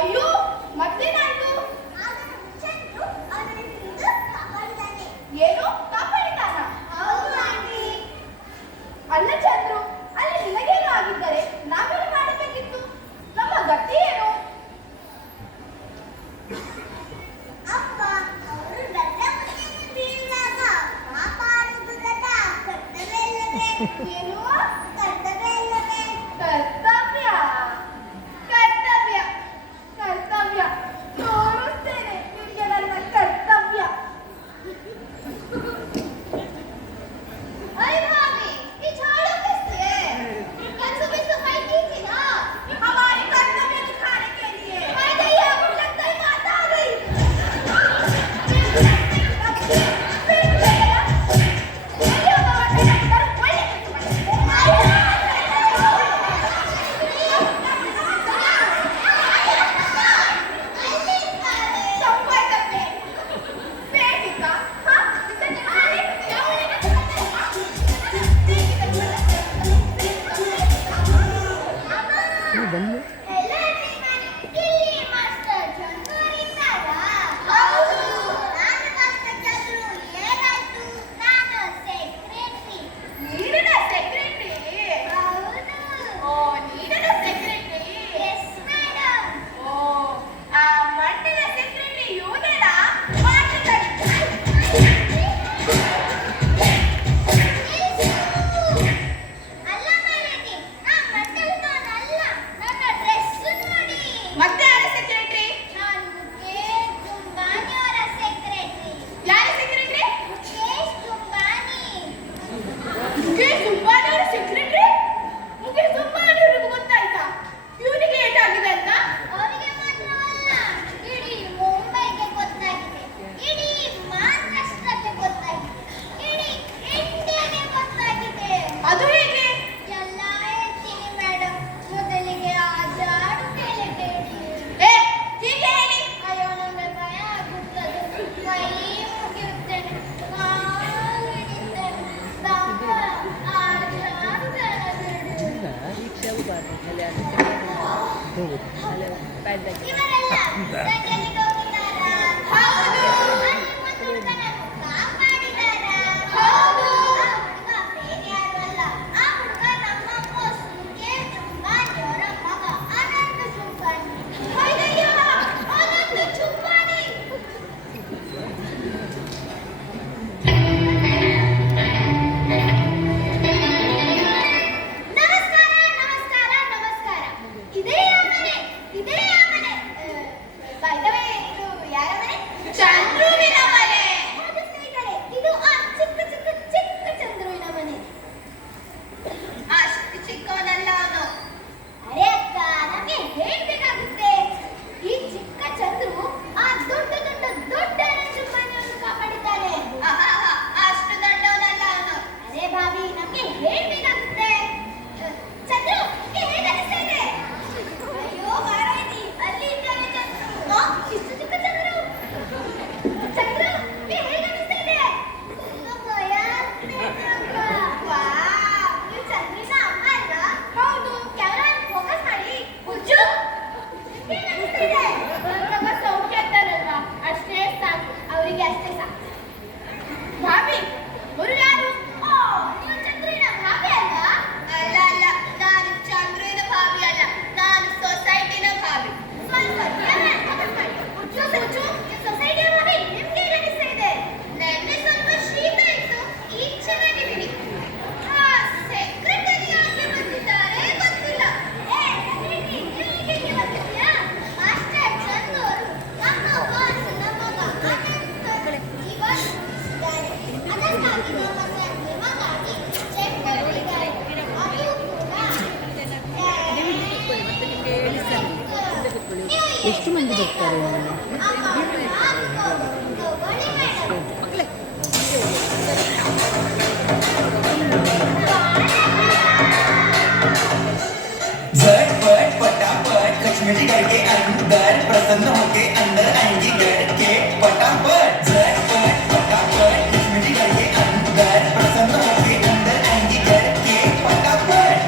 ಅಯ್ಯೋ ಮತ್ತೇನಾಯ್ತು? ಏನು ಕಾಪಾಡಿದಾನ? ಹೌದು ಆಂಟಿ. ಅಲ್ಲ ಚಂದ್ರು, ಅಲ್ಲಿ ನಿನಗೇನು ಆಗಿದ್ದರೆ ನಾವೇನು ಮಾಡಬೇಕಿತ್ತು? ನಮ್ಮ ಗತಿ ಏನು? ಅಪ್ಪ ಅವರು ದೊಡ್ಡ ಮುಗಿಯನ್ನು ಬೀಳಿದಾಗ ಕಾಪಾಡುವುದರ ಕರ್ತವ್ಯವೇ. ಏನು? ಕರ್ತವ್ಯವೇ. ಕರ್ತವ್ಯ ಕರ್ತವ್ಯ ಕರ್ತವ್ಯ ತೋರಿಸ್ತೇನೆ ನಿಮಗೆ ನನ್ನ ಕರ್ತವ್ಯ. अरे भाभी ये झाड़ू किससे है? क्या सुबह सफाई की थी ना? हमारे कर्तव्य दिखाने के लिए। हाय दैया, मुझे लगता है माता आ गई। ಎಲ್ಲ ಇಲ್ಲಿ ಮಾಸ್ಟರ್ ಚಂದ್ರು ಇದ್ದಾರಾ? ಹೌದು. ನಾನು ಮಾಸ್ಟರ್ ಚಂದ್ರು. ಏನಾಯ್ತು? ನಾನು ಸೆಕ್ರೆಟರಿ. ನೀರಿನ ಸೆಕ್ರೆಟರಿ? ಹೌದು. ಓ, ನೀರಿನ ಸೆಕ್ರೆಟರಿ? Yes madam. ಓ, ಆ ಮಣ್ಣಿನ ಸೆಕ್ರೆಟರಿ ಇವನೇನಾ? ಅಲ್ಲ ಮಾರಾಟಿ, ನಾ ಮಂಡಲದವನಲ್ಲ. ನನ್ನ ಡ್ರೆಸ್ ನೋಡಿ. ಮತ್ತೆ ಯಾರ ಸೆಕ್ರೆಟರಿ? ನಾನು ಮುಖೇಶ್ ಜುಂಬಾನಿಯವರ ಸೆಕ್ರೆಟರಿ. ಯಾರ ಸೆಕ್ರೆಟರಿ? ಮುಖೇಶ್ ಜುಂಬಾನಿ. ಮುಖೇಶ್ ಜುಂಬಾನಿಯವರ ಸೆಕ್ರೆಟರಿ? ಮುಖೇಶ್ ಜುಂಬಾನಿಯವರಿಗೆ ಗೊತ್ತಾಯ್ತಾ ಇವನಿಗೆ ಏಟಾಗಿದೆ ಅಂತ? ಅವರಿಗೆ ಮಾತ್ರವಲ್ಲ, ಇಡೀ ಮುಂಬೈಗೆ ಗೊತ್ತಾಗಿದೆ, ಇಡೀ ಮಹಾರಾಷ್ಟ್ರಕ್ಕೆ ಗೊತ್ತಾಗಿದೆ, ಇಡೀ ಇಂಡಿಯಾಗೆ ಗೊತ್ತಾಗಿದೆ. ಅದು ಹೇಗೆ? ಎಲ್ಲ ಹೇಳ್ತೀನಿ ಮೇಡಮ್. ಮೊದಲಿಗೆ ಆ ಜಾಡು ಕೇಳಬೇಡಿ. ಏ, ಹೀಗೆ ಹೇಳಿ. ಅಯ್ಯೋ ನನಗೆ ಭಯ ಆಗುತ್ತದೆ. ಕೈ ಮುಗಿಯುತ್ತೇನೆ, ಕಾಲು ಹಿಡಿತೇನೆ. ತಮ್ಮ ಆ ಜಾಡು ಕೇಳಬೇಡಿ. ಇವರೆಲ್ಲ ಸಂಜೆಗೆ ಹೋಗಿದ್ದಾರಾ? ಹೌದು. ಅಲ್ಲಿ ಒಂದು ಹುಡುಗನನ್ನು ಕಾಪಾಡಿದ್ದಾರಾ? ಹೌದು. ಆ ಹುಡುಗ ಬೇರೆ ಯಾರು ಅಲ್ಲ. ಆ ಹುಡುಗ ನಮ್ಮ ಬಾಸ್ ಮುಖೇಶ್ ಜುಂಬಾನಿಯವರ ಮಗ ಅನಂತ ಜುಂಬಾನಿ. ಅಯ್ಯಯ್ಯ, ಅನಂತ ಜುಂಬಾನಿ. ನಮಸ್ಕಾರ ನಮಸ್ಕಾರ ನಮಸ್ಕಾರ. ಇದೇ ಯಾವ ಮನೆ? ಇದೇ ಯಾವ ಮನೆ? ಬೈ ದ ವೇ, ಇದು ಯಾರ ಮನೆ? ಚಂದ್ರುವಿನ ಮನೆ. ಹೌದು ಸ್ನೇಹಿತರೆ, ಇದು ಆ ಚಿಕ್ಕ ಚಿಕ್ಕ ಚಿಕ್ಕ ಚಂದ್ರುವಿನ ಮನೆ. ಅಷ್ಟು ಚಿಕ್ಕವನಲ್ಲ ಅವನು. ಅರೆ ಅಕ್ಕ, ನಮಗೆ ಹೇಳ್ಬೇಕಾಗುತ್ತೆ. ಈ ಚಿಕ್ಕ ಚಂದ್ರು ಆ ದೊಡ್ಡ ದೊಡ್ಡ ದೊಡ್ಡ ಜುಂಬಾನಿಯನ್ನು ಕಾಪಾಡಿದ್ದಾನೆ. ಆಹಾಹಾ, ಅಷ್ಟು ದೊಡ್ಡವನಲ್ಲ ಅವನು. ಅರೆ ಭಾವಿ, ನಮಗೆ ಹೇಳ್ಬೇಕಾಗುತ್ತೆ. ಚಂದ್ರು, ನಿಮ್ಗೆ ಹೇಗೆ ಅನಿಸ್ತಾ ಇದೆ? ಅಯ್ಯೋ ಮಾರಾಯ್ತಿ, ಅಲ್ಲಿ ಇದ್ದಾನೆ ಚಂದ್ರು. ಇಷ್ಟು ಚಿಕ್ಕ ಚಂದ್ರು. ಚಂದ್ರು, ನಿಮ್ಗೆ ಹೇಗೆ ಅನಿಸ್ತಾ ಇದೆ? ಭಯ ಆಗ್ತಿದೆ ಅಕ್ಕ. ವಾವ್, ನೀವು ಚಂದ್ರಿನ ಅಮ್ಮ ಅಲ್ವಾ? ಹೌದು. ಕ್ಯಾಮೆರಾ ಫೋಕಸ್ ಮಾಡಿ. ಹುಚ್ಚು, ನಿಮ್ಗೆ ಹೇಗೆ ಅನಿಸ್ತಾ ಇದೆ? ನಮ್ಮ ಸೌಖ್ಯ ಅಂತಾರಲ್ವಾ, ಅಷ್ಟೇ ಸಾಕು. ಅವರಿಗೆ ಅಷ್ಟೇ ಸಾಕು. ಭಾವಿ, ಇವರು ಯಾರು? ಓ, ನೀವು ಚಂದ್ರಿನ ಭಾವಿ ಅಲ್ವಾ? ಅಲ್ಲ ಅಲ್ಲ, ನಾನು ಚಂದ್ರುವಿನ ಭಾವಿ ಅಲ್ಲ, ನಾನು ಸೊಸೈಟಿನ ಭಾವಿ. ಸ್ವಲ್ಪ ಕ್ಯಾಮೆರಾ ಫೋಕಸ್ ಮಾಡಿ. ಹುಚ್ಚು ಹುಚ್ಚು, ಸೊಸೈಟಿಯ ಭಾವಿ ನಿಮ್ಗೆ ಹೇಗೆ ಅನಿಸ್ತಾ ಇದೆ? ನೆನ್ನೆ ಸ್ವಲ್ಪ ಶೀತ ಇತ್ತು, ಈಗ ಚೆನ್ನಾಗಿದ್ದೀನಿ. ಆ ಸೆಕ್ರೆಟರಿ ಯಾಕೆ ಬಂದಿದ್ದಾರೆ ಗೊತ್ತಿಲ್ಲ. ಏ, ಸೆಕ್ರೆಟರಿ, ನೀವು ಇಲ್ಲಿಗೆ ಬರ್ತಿದ್ದೀರಾ? ಮಾಸ್ಟರ್ ಚಂದ್ರು ಅವರು ನಮ್ಮ ಬಾಸ್ನ ಮಗ ಅನಂತ ಇವತ್ತು ಇದ್ದಾರೆ. ಅದಕ್ಕಾಗಿ ನಮ್ಮ ಸರ್ ನಿಮಗಾಗಿ ಚೆಕ್ ಕೊಟ್ಟಿದ್ದಾರೆ. ಅದು ಕೂಡ ಎಷ್ಟು ಮಂದಿ ಬರ್ತಾರೆ? ತಗೊಳ್ಳಿ ಮೇಡಮ್. झटपट फटाफट लक्ष्मी जी घर के अंदर प्रसन्न होके अंदर आएंगी घर के फटाफट. झटपट फटाफट लक्ष्मी जी घर के अंदर प्रसन्न होके अंदर आएंगी घर के फटाफट.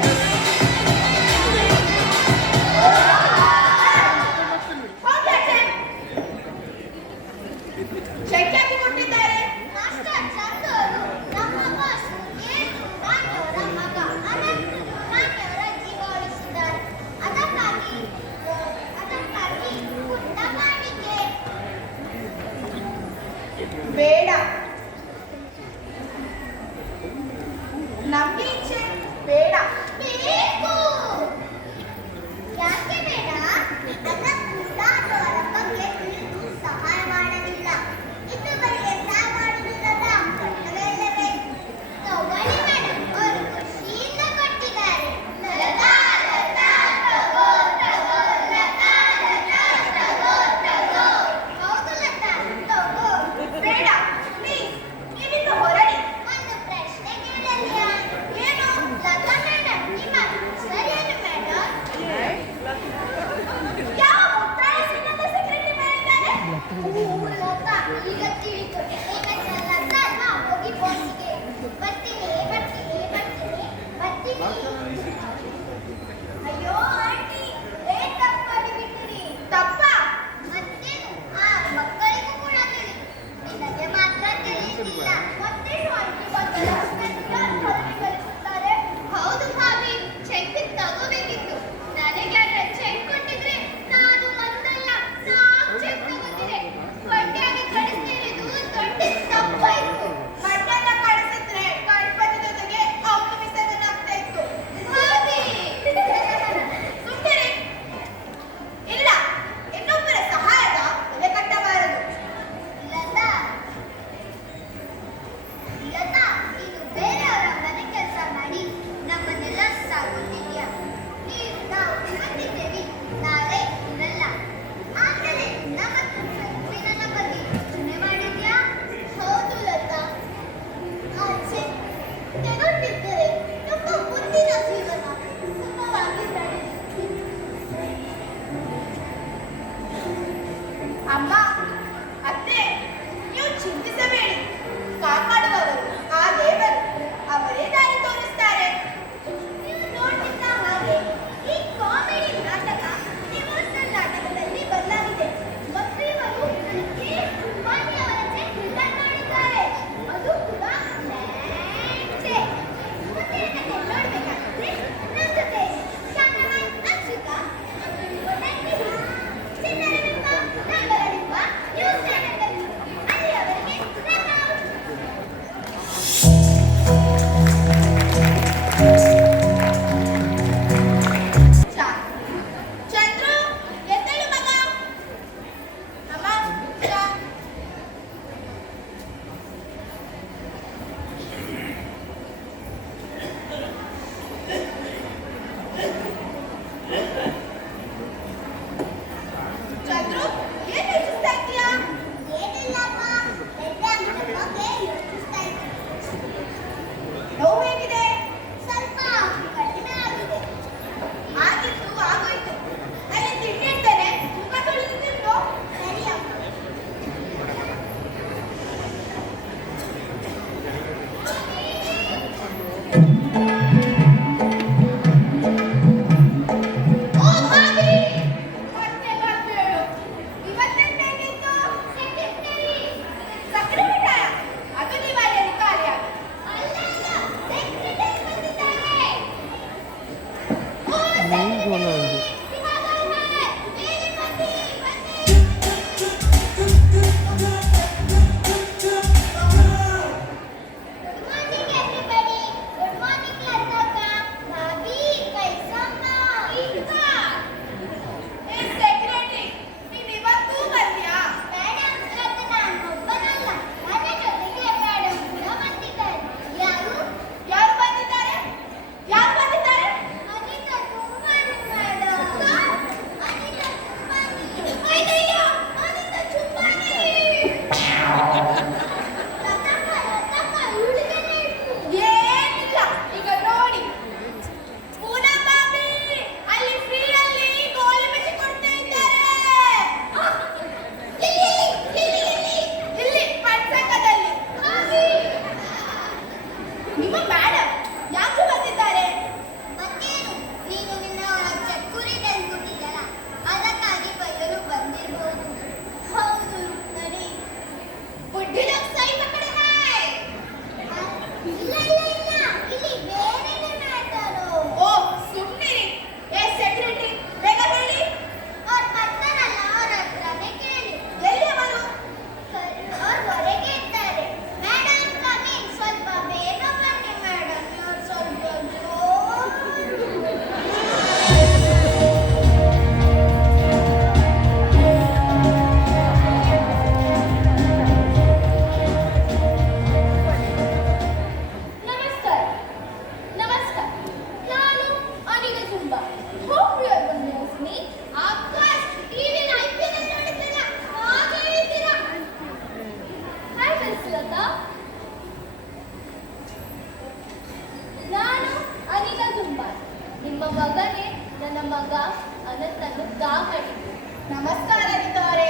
ನಮಸ್ಕಾರ ಅಧಿಕಾರೆ.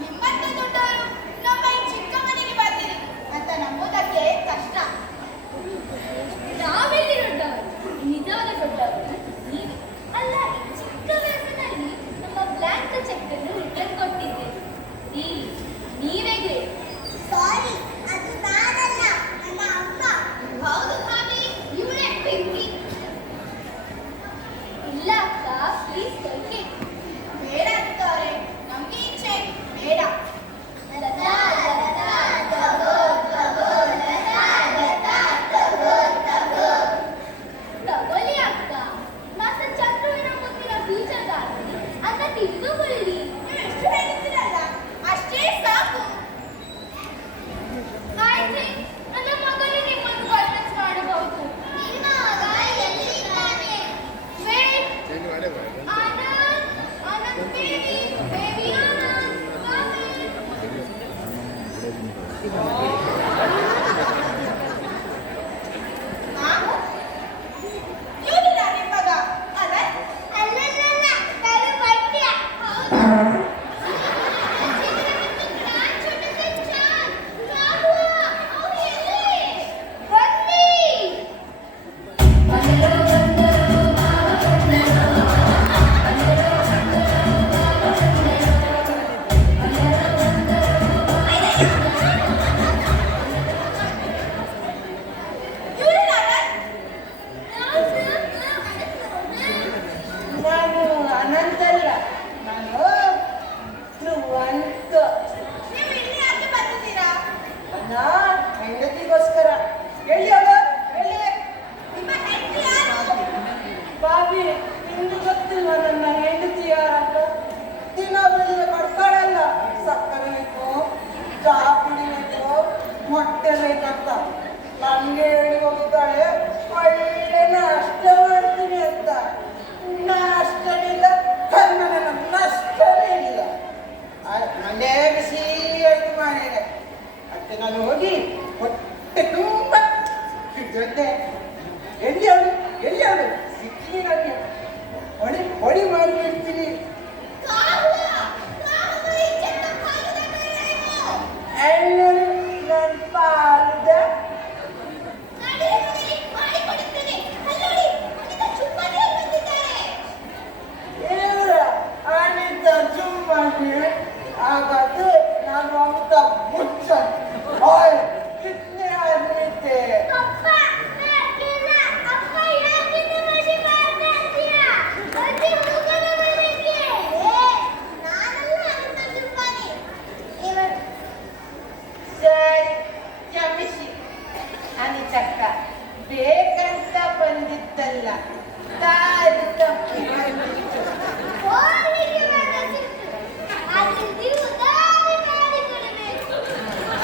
ನಿಮ್ಮಂತ ದೊಡ್ಡವರು ನಮ್ಮ ಈ ಚಿಕ್ಕ ಮನೆಗೆ ಬರ್ತೀರಿ ಅಂತ ನಂಬುವುದಕ್ಕೆ ಕಷ್ಟ. ನಾವೆಲ್ಲಿ ದೊಡ್ಡವರು? ನಿಜವಾದ ದೊಡ್ಡವರು ನೀವೇ. ಅಲ್ಲ, ಈ ಚಿಕ್ಕ ವಯಸ್ಸಿನಲ್ಲಿ ನಮ್ಮ ಬ್ಲ್ಯಾಂಕ್ ಚೆಕ್ ಅನ್ನು ರಿಟರ್ನ್ ಕೊಟ್ಟಿದ್ದೆ. ಇಲ್ಲಿ ನೀವೇ ಗ್ರೇಟ್. ಸಾರಿ, ಅದು ನಾನಲ್ಲ, ನನ್ನ ಅಮ್ಮ. ಹೌದು ಭಾವಿ, ಇವಳೇ ಪಿಂಕಿ. ಇಲ್ಲ ಅಕ್ಕ, ಪ್ಲೀಸ್ ಕೈಗೆ. ಬೇಡ ಅಧಿಕಾರೆ, ನಮ್ಗೆ ಈ ಚೆಕ್ ಬೇಡ. ತಗೊಳ್ಳಿ ಅಕ್ಕ. ಮಾಸ್ಟರ್ ಚಂದ್ರುವಿನ ಮುಂದಿನ ಫ್ಯೂಚರ್ಗಾಗಿ ಅಂತ ತಿಳಿದುಕೊಳ್ಳಿ. ನೀವು ಎಷ್ಟು ಹೇಳಿದ್ದೀರಲ್ಲ ಅಷ್ಟೇ ಸಾಕು. ಐ ಥಿಂಕ್ ನನ್ನ ಮಗನು ನಿಮ್ಮನ್ನು ಕನ್ವಿನ್ಸ್ ಮಾಡಬಹುದು. ನಿಮ್ಮ ಮಗ ಎಲ್ಲಿದ್ದಾನೆ? Wait, Anand, Anand baby, baby Anand, ಬಾಬಿ. ಇವನಿಲ್ಲ ನಿಮ್ಮ ಮಗ ಅನಂತ್? ಅಲ್ಲಲ್ಲಲ್ಲ, ನಾನು ಪಠ್ಯ. ಹೌದು. ಇವನಿಲ್ಲ ಅನಂತ್? ನಾನು ಅನಂತಲ್ಲ, ನಾನು ಧ್ರುವಂತ. ನೀವು ಇಲ್ಲಿ ಯಾಕೆ ಬಂದಿದ್ದೀರಾ? ನನ್ನ ಹೆಂಡತಿಗೋಸ್ಕರ. ಎಲ್ಲಿ ಅವಳು? ಎಲ್ಲಿ? ನಿಮ್ಮ ಹೆಂಡತಿ ಯಾರು? ಬಾಬಿ, ನಿಮ್ಗೆ ಗೊತ್ತಿಲ್ಲ ನನ್ನ ಹೆಂಡತಿ ಯಾರಂತ? ದಿನ ಬೆಳಿಗ್ಗೆ ಕಡ್ಕೊಳ್ಳಲ್ಲ. ಸಕ್ಕರೆ ಬೇಕು, ಚಹಾ ಪುಡಿ ಬೇಕು, ಮೊಟ್ಟೆ ಬೇಕಂತ ನಮ್ಗೆ ಹೇಳಿ ಹೋಗಿದ್ದಾಳೆ. ಒಳ್ಳೆ ನಾಷ್ಟ ಮಾಡ್ತೀನಿ ಅಂತ. ನಾಷ್ಟನಿಲ್ಲ, ಕರ್ಮನ ನಷ್ಟನೇ ಇಲ್ಲ. ಮಂಡ್ಯ ಬಿಸಿ ಆಯ್ತು ಮನೆಗೆ. ಅದಕ್ಕೆ ನಾನು ಹೋಗಿ ಹೊಟ್ಟೆ ತುಂಬ ಜೊತೆ ಎಲ್ಲಿ ಅವಳು ಸಿಕ್ಕಿ ನನಗೆ ಹೊಡಿ ಮಾಡಿಬಿಡ್ತೀನಿ. ಈ ಚೆಕ್ ಕಾಯುವುದನ್ನು ಎಳ್ಳರು ನನ್ನ ಪಾಲದ ನಡೆಯುವುದರಲ್ಲಿ ಮಾಡಿಕೊಡುತ್ತೇನೆ. ಅಲ್ಲೋಡಿ, ಅನಿತಾ ಚುಮ್ಮನೆ ಬಂದಿದ್ದಾರೆ. ಇವರ ಅನಿತ ಚುಮ್ಮನೆ ಹಾಗಾದ್ರೆ ನಾನು ಅಂತ ಮುಚ್ಚ ಕಿತ್ನೆ ಆದ್ಮಿ ಥೇ. ಅಪ್ಪ, ಬೇಕಿಲ್ಲ. ಅಪ್ಪ, ಯಾಕೆ ತಮಾಷೆ ಮಾಡ್ತಾ ಇದ್ದೀರಾ? ಬನ್ನಿ ಹೋಗೋಣ ಮನೆಗೆ. ನಾನಲ್ಲ ಅನಿತಾ ಚುಮ್ಮನೆ. ಸರಿ, ಕ್ಷಮಿಸಿ. ಅನಿತಕ್ಕ ಬೇಕಂತ ಬಂದಿದ್ದಲ್ಲ, ತಾಯಿ ತಪ್ಪಿಕೊಂಡಿತ್ತು. ಹೋಗ್ಲಿಕ್ಕೆ ಮನಸ್ಸಿತ್ತು. ಆದ್ರೆ ನೀವು ದಾರಿ ಮಾಡಿಕೊಡಬೇಕು.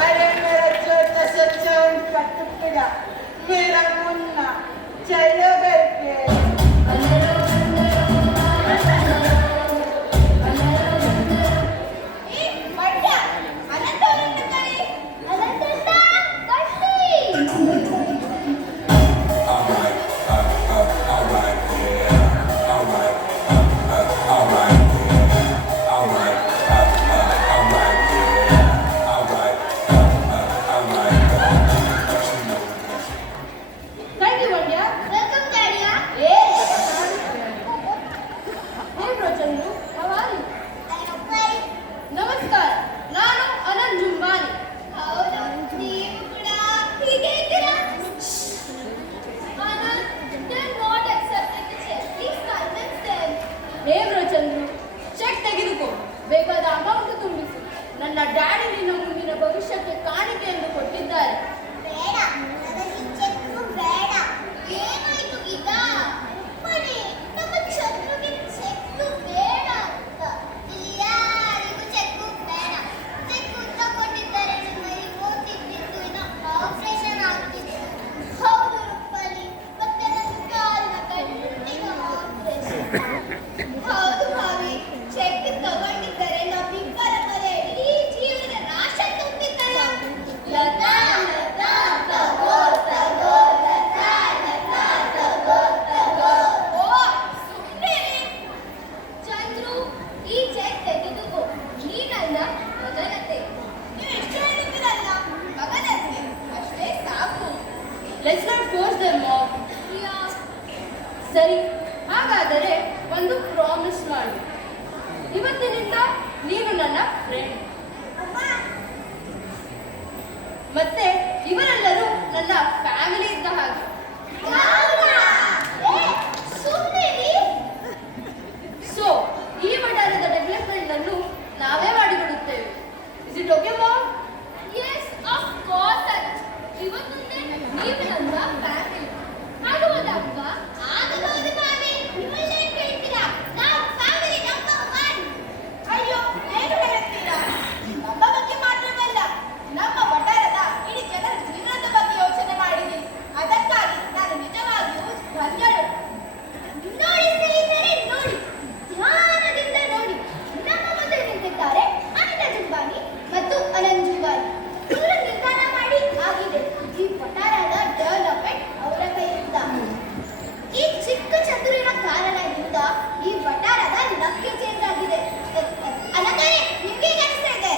अरे मेरा छोटा सा चांद का टुकड़ा, मेरा मुन्ना चलो घर पे. ಈ ಮಡ್ಯ ಅನಂತ ಅವರನ್ನು ಕರೆ. ಅನಂತಣ್ಣ, ಬನ್ನಿ. Thank you, Mandya. Welcome, Daddy. Hey, Prachandu, how are you? ನಮಸ್ಕಾರ, ನಾನು ಅನಂತ್ ಜುಂಬಾನಿ. ಹೌದು, ನೀವು ಕೂಡ ಹೀಗೆ ಇದ್ದೀರಾ? Anand, they're not accepting the check. Please convince them. ಹೇ ಪ್ರಚಂದ್ರು, ಚೆಕ್ ತೆಗೆದುಕೋ, ಬೇಕಾದ ಅಮೌಂಟ್ ತುಂಬಿಸು. ನನ್ನ ಡ್ಯಾಡಿ ನಿನ್ನ ಮುಂದಿನ ಭವಿಷ್ಯಕ್ಕೆ ಕಾಣಿಕೆ ಎಂದು ಕೊಟ್ಟಿದ್ದಾರೆ. ಬೇಡ, ನನಗೆ ಚೆಕ್ಕು ಬೇಡ. ಏನಾಯ್ತು ಈಗ? ಬನ್ನಿ, ನಮ್ಮ ಚಂದ್ರುಗೆ ಚೆಕ್ಕು ಬೇಡ ಅಂತ. ಇಲ್ಲಿ ಯಾರಿಗೂ ಚೆಕ್ಕು ಬೇಡ. ಚೆಕ್ಕು ತಗೊಂಡಿದ್ದಾರೆ, ನಿಮ್ಮಲ್ಲಿ ಓದಿದ್ದು ಇನ್ನು ಆಪರೇಷನ್ ಆಗ್ತಿದೆ. ಹೌದು ರೂಪಾಲಿ, ಮತ್ತೆ ನನ್ನ ಕಾಲಿನ ಗಂಟಿನ ಆಪರೇಷನ್. ಹೌದು ಭಾವಿ, ಚೆಕ್ ತಗೊಂಡಿದ್ದಾರೆ ನಮ್ಮಿಬ್ಬರ ಮೇಲೆ ಇಡೀ ಜೀವನದ ನಾಶ ತುಂಬಿದ್ದಲ್ಲ. ಲತಾ ಲತಾ ತಗೋ ಹಾಗಾದರೆ ಒಂದು ಪ್ರಾಮಿಸ್ ಮಾಡು. ಇವತ್ತಿನಿಂದ ನೀನು ನನ್ನ ಫ್ರೆಂಡ್. ಮತ್ತೆ ಇವರೆಲ್ಲರೂ ನನ್ನ ಫ್ಯಾಮಿಲಿ ಇದ್ದ ಹಾಗೆ. ಸೊ ಈ ವಠಾರದ ಡೆವಲಪ್ಮೆಂಟ್ ಅನ್ನು ನಾವೇ ಮಾಡಿಕೊಡುತ್ತೇವೆ. Is it okay ma'am? Yes of course. ಇವತ್ತಿಂದ ನೀವು ನನ್ನ ಫ್ಯಾಮಿಲಿ ಆಗುವುದಲ್ವಾ? ಆಗಬಹುದು ಮಾಮಿ. ನೀವೇನು ಹೇಳ್ತೀರಾ? ನಾವು ಫ್ಯಾಮಿಲಿ ನಂಬರ್ 1. ಅಯ್ಯೋ, ಏನು ಹೇಳುತ್ತೀರಾ? ನಮ್ಮ ಬಗ್ಗೆ ಮಾತ್ರವಲ್ಲ, ನಮ್ಮ ವಠಾರದ ಇಡೀ ಜನರ ಜೀವನದ ಬಗ್ಗೆ ಯೋಚನೆ ಮಾಡಿದ್ದೀನಿ. ಅದಕ್ಕಾಗಿ ನಾನು ನಿಜವಾಗಿಯೂ ಧನ್ಯಳು. ನೋಡಿ ಸ್ನೇಹಿತರೆ, ನೋಡಿ, ಧ್ಯಾನದಿಂದ ನೋಡಿ. ನಮ್ಮ ಮುಂದೆ ನಿಂತಿದ್ದಾರೆ ಅನಿತಾ ಜುಂಬಾನಿ ಮತ್ತು ಅನಂತ್ ಜುಂಬಾನಿ. ಇವರು ನಿರ್ಧಾರ ಮಾಡಿ ಆಗಿದೆ. ಈ ವಠಾರದ ಡೆವಲಪ್ಮೆಂಟ್ ಅವರ ಕೈಯಿಂದ. ಈ ಚಿಕ್ಕ ಚದುರಿನ ಕಾರಣದಿಂದ ಈ ವಠಾರದ ಲಕ್ಕೆ ಚೇಂಜ್ ಆಗಿದೆ. ಅನಂತರೇ, ನಿಮ್ಗೆ ಹೇಗೆ ಅನಿಸ್ತಾ ಇದೆ?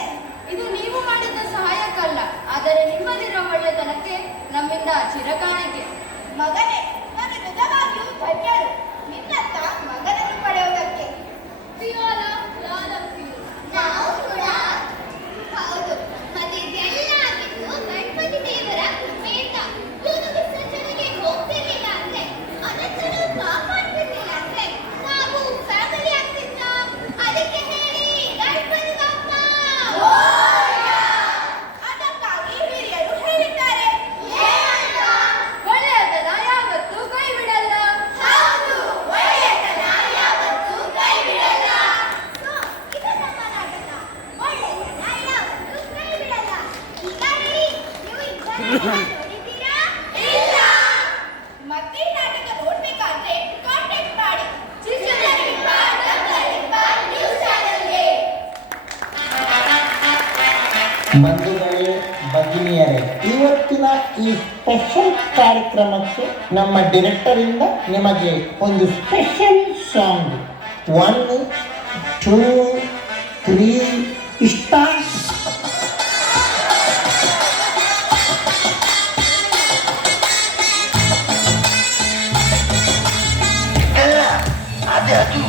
ಇದು ನೀವು ಮಾಡಿದ ಸಹಾಯಕ್ಕಲ್ಲ, ಆದರೆ ನಿಮ್ಮಲ್ಲಿರೋ ಒಳ್ಳೆತನಕ್ಕೆ ನಮ್ಮಿಂದ ಚಿರಕಾಣಿಕೆ. ಮಗನೇ, ನಾನು ನಿಜವಾಗಿಯೂ ಧನ್ಯರು ನಿನ್ನಂತ ಮಗನನ್ನು ಪಡೆಯುವುದಕ್ಕೆ. ನಾವು ಕೂಡ ಹೌದು. ಮತ್ತೆ ಇದೆಲ್ಲ ಆಗಿದ್ದು ಗಣಪತಿ ದೇವರ ಕೃಪೆಯಿಂದ. ಇವನು ವಿಸರ್ಜನೆಗೆ ಹೋಗ್ತಿರ್ಲಿಲ್ಲ ಅಂದ್ರೆ, ಅನಂತನು ಕಾಪಾಡ್ತಿರ್ಲಿಲ್ಲ ಅಂದ್ರೆ ನಾವು ಫ್ಯಾಮಿಲಿ ಆಗ್ತಿದ್ದ. ಅದಕ್ಕೆ ಹೇಳಿ ಗಣಪತಿ ಬಪ್ಪ. ಅದಕ್ಕಾಗಿ ಹಿರಿಯರು ಹೇಳಿದ್ದಾರೆ, ಏನಂತ? ಒಳ್ಳೆಯತನ ಯಾವತ್ತೂ ಕೈ ಬಿಡಲ್ಲ. ಹೌದು, ಒಳ್ಳೆಯತನ ಯಾವತ್ತೂ ಕೈ ಬಿಡಲ್ಲ. ಸೊ, ಇದು ನಮ್ಮ ನಾಟಕ. ಒಳ್ಳೆಯತನ ಯಾವತ್ತೂ ಕೈ ಬಿಡಲ್ಲ. ಈಗ ಹೇಳಿ, ನೀವು ಈ ನಾಟಕ ನೋಡಿದ್ದೀರಾ? ಇಲ್ಲ. ಮತ್ತೆ ಈ ನಾಟಕ ನೋಡ್ಬೇಕಾದ್ರೆ ಕಾಂಟ್ಯಾಕ್ಟ್ ಮಾಡಿ ಚಿತ್ರಲಿಂಗ ರಂಗಲಿಂಗ ನ್ಯೂಸ್ ಚಾನೆಲ್ಗೆ. ಬಂಧುಗಳೇ, ಭಗಿನಿಯರೇ, ಇವತ್ತಿನ ಈ ಸ್ಪೆಷಲ್ ಕಾರ್ಯಕ್ರಮಕ್ಕೆ ನಮ್ಮ ಡೈರೆಕ್ಟರ್ ಇಂದ ನಿಮಗೆ ಒಂದು ಸ್ಪೆಷಲ್ ಸಾಂಗ್ 1 2 3 ಇಷ್ಟ. ಅದು